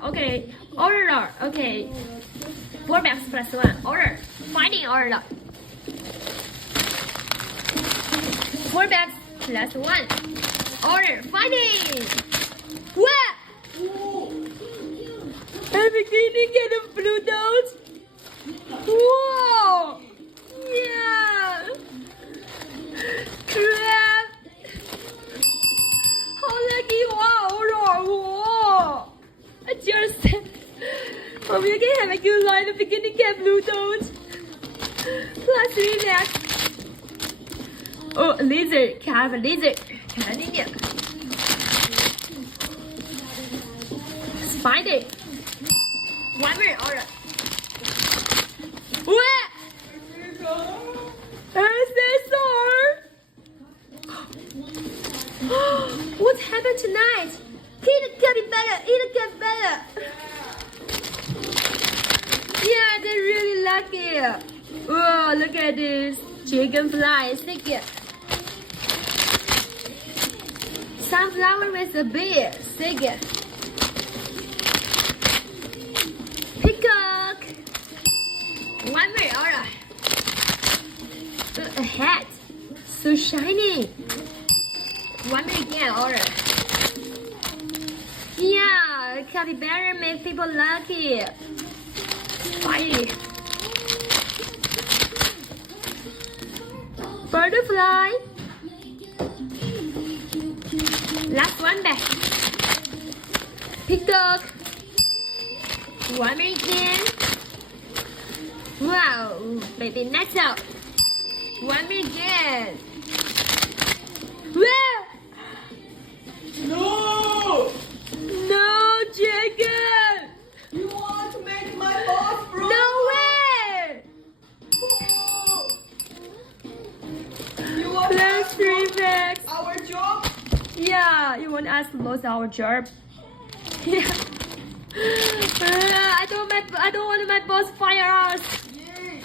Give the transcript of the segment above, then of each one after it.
Okay, order. Okay, 4 bags plus 1. Order. Finding order. 4 bags plus 1. Order. Finding. What? I'm beginning to get a blue note. Whoa! Yeah! Crap! How lucky you are! Whoa! I just said, we can have a good line of beginning get blue note. Plus 3 bags. Oh, lizard. Can I have a lizard? Can I need it? Spider. 1 minute order. What? What happened tonight? Eat a capybara. Eat a capybara. Yeah, they're really lucky. Oh, look at this. Dragonfly. Sticky. Sunflower with a beard. Sticky. Peacock. 1 minute order. A hat. So shiny. 1 minute again order. Yeah, capybara make people lucky. Spidey. Butterfly. Last 1 bag. Peacock. 1 minute again. Wow, baby nuts out. 1 minute again. Whoa! No! No, Jacob! You want to make my boss broke? No way! Oh. You want to Plus ask 3 bags. our job? Yeah, you want us to lose our job? Yeah. I don't want my boss fire us. Yay!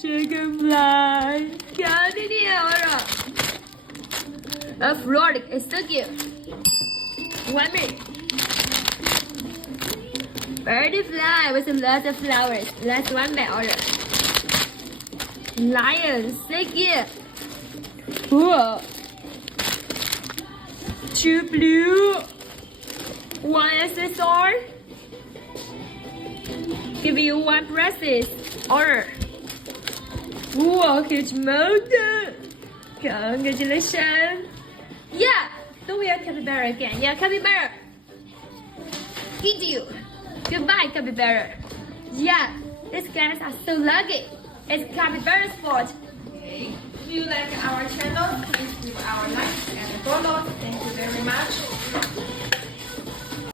Dragonfly. Continue. A frog is so cute. 1 minute. Butterfly with lots of flowers. Last 1 bag order. Lion, so cute. Whoa. 2 blue. 1 accessory. Give you 1 bracelet. Order. Whoa, huge mountain. Congratulations. Yeah, don't wear capybara again. Yeah, capybara. Hit you. Goodbye, capybara. Yeah, these guys are so lucky. It's capybara's fault. If you like our channel, please give our like